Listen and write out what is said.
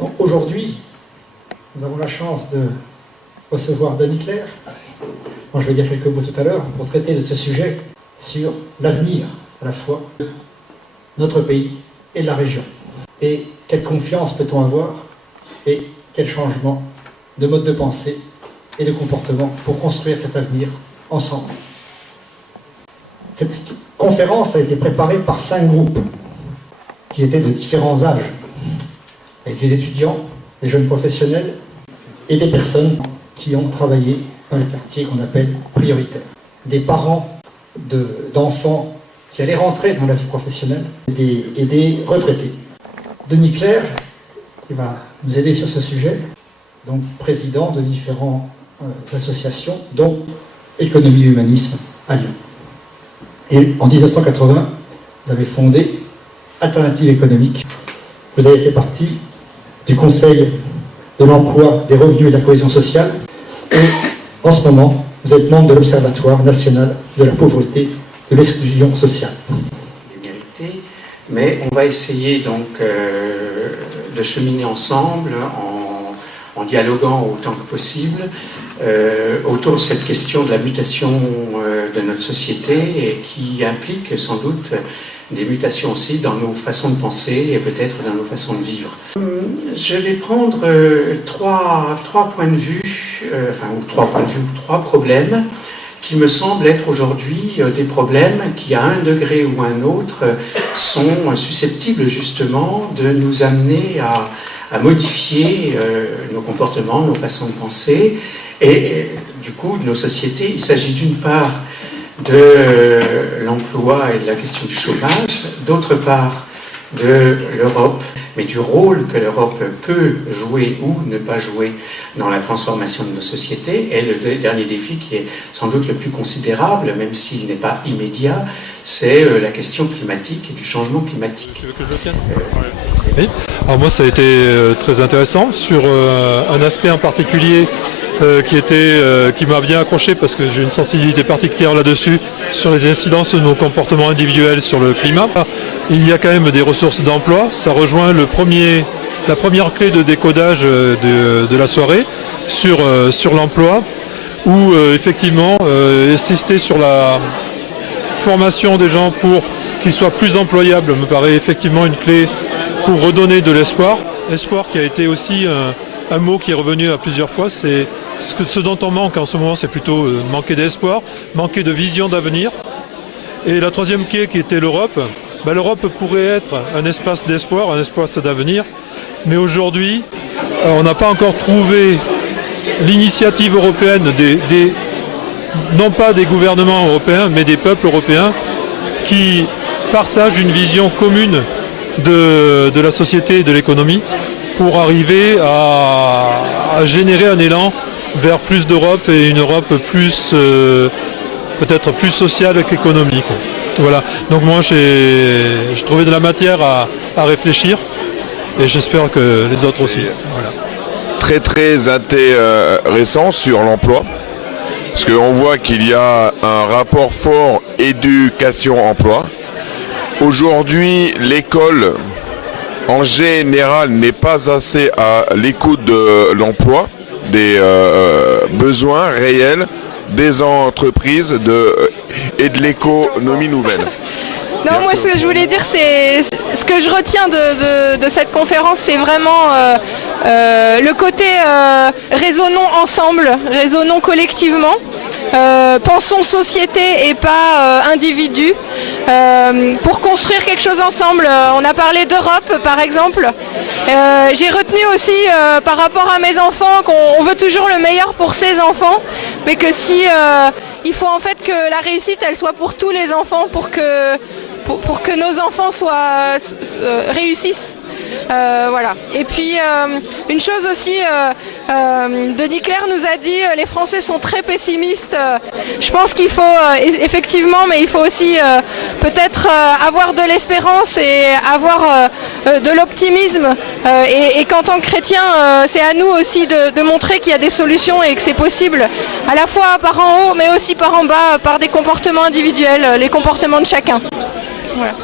Donc aujourd'hui, nous avons la chance de recevoir Denis Clerc. Moi, je vais dire quelques mots tout à l'heure pour traiter de ce sujet sur l'avenir à la fois de notre pays et de la région. Et quelle confiance peut-on avoir et quel changement de mode de pensée et de comportement pour construire cet avenir ensemble. Cette conférence a été préparée par 5 groupes qui étaient de différents âges, avec des étudiants, des jeunes professionnels et des personnes qui ont travaillé dans les quartiers qu'on appelle prioritaires. Des parents d'enfants qui allaient rentrer dans la vie professionnelle et des retraités. Denis Clerc, qui va nous aider sur ce sujet, donc président de différentes associations, dont Économie et Humanisme à Lyon. Et en 1980, vous avez fondé Alternative économique. Vous avez fait partie du Conseil de l'emploi, des revenus et de la cohésion sociale. Et en ce moment, vous êtes membre de l'Observatoire national de la pauvreté et de l'exclusion sociale. Mais on va essayer donc de cheminer ensemble en dialoguant autant que possible autour de cette question de la mutation de notre société et qui implique sans doute des mutations aussi dans nos façons de penser et peut-être dans nos façons de vivre. Je vais prendre trois points de vue, trois problèmes qui me semblent être aujourd'hui des problèmes qui, à un degré ou un autre, sont susceptibles justement de nous amener à modifier nos comportements, nos façons de penser, et du coup, de nos sociétés. Il s'agit d'une part de l'emploi et de la question du chômage, d'autre part de l'Europe, mais du rôle que l'Europe peut jouer ou ne pas jouer dans la transformation de nos sociétés. Et le dernier défi qui est sans doute le plus considérable, même s'il n'est pas immédiat, c'est la question climatique et du changement climatique. Tu veux que je le tienne Oui. Alors moi, ça a été très intéressant sur un aspect en particulier qui m'a bien accroché parce que j'ai une sensibilité particulière là-dessus sur les incidences de nos comportements individuels sur le climat. Il y a quand même des ressources d'emploi. Ça rejoint la première clé de décodage de la soirée sur l'emploi, où effectivement insister sur la formation des gens pour qu'ils soient plus employables me paraît effectivement une clé pour redonner de l'espoir. Espoir qui a été aussi un mot qui est revenu à plusieurs fois, c'est ce dont on manque en ce moment, c'est plutôt manquer d'espoir, manquer de vision d'avenir. Et la troisième clé qui était l'Europe, l'Europe pourrait être un espace d'espoir, un espace d'avenir, mais aujourd'hui, on n'a pas encore trouvé l'initiative européenne, non pas des gouvernements européens, mais des peuples européens qui partagent une vision commune de la société et de l'économie pour arriver à générer un élan vers plus d'Europe et une Europe plus peut-être plus sociale qu'économique. Voilà. Donc moi j'ai trouvé de la matière à réfléchir et j'espère que les autres aussi. Voilà. Très intéressant sur l'emploi, parce qu'on voit qu'il y a un rapport fort éducation-emploi. Aujourd'hui, l'école en général n'est pas assez à l'écoute de l'emploi, des besoins réels des entreprises et de l'économie nouvelle. Non, moi ce que je voulais dire, c'est ce que je retiens de cette conférence, c'est vraiment le côté raisonnons ensemble, raisonnons collectivement, pensons société et pas individu, pour construire quelque chose ensemble. On a parlé d'Europe par exemple. J'ai retenu aussi par rapport à mes enfants qu'on veut toujours le meilleur pour ses enfants, mais que il faut en fait que la réussite elle soit pour tous les enfants, pour que nos enfants réussissent. Voilà. Et puis une chose aussi, Denis Clerc nous a dit les Français sont très pessimistes. Je pense qu'il faut effectivement, mais il faut aussi peut-être avoir de l'espérance et avoir de l'optimisme. Et qu'en tant que chrétien, c'est à nous aussi de montrer qu'il y a des solutions et que c'est possible, à la fois par en haut, mais aussi par en bas, par des comportements individuels, les comportements de chacun. Voilà.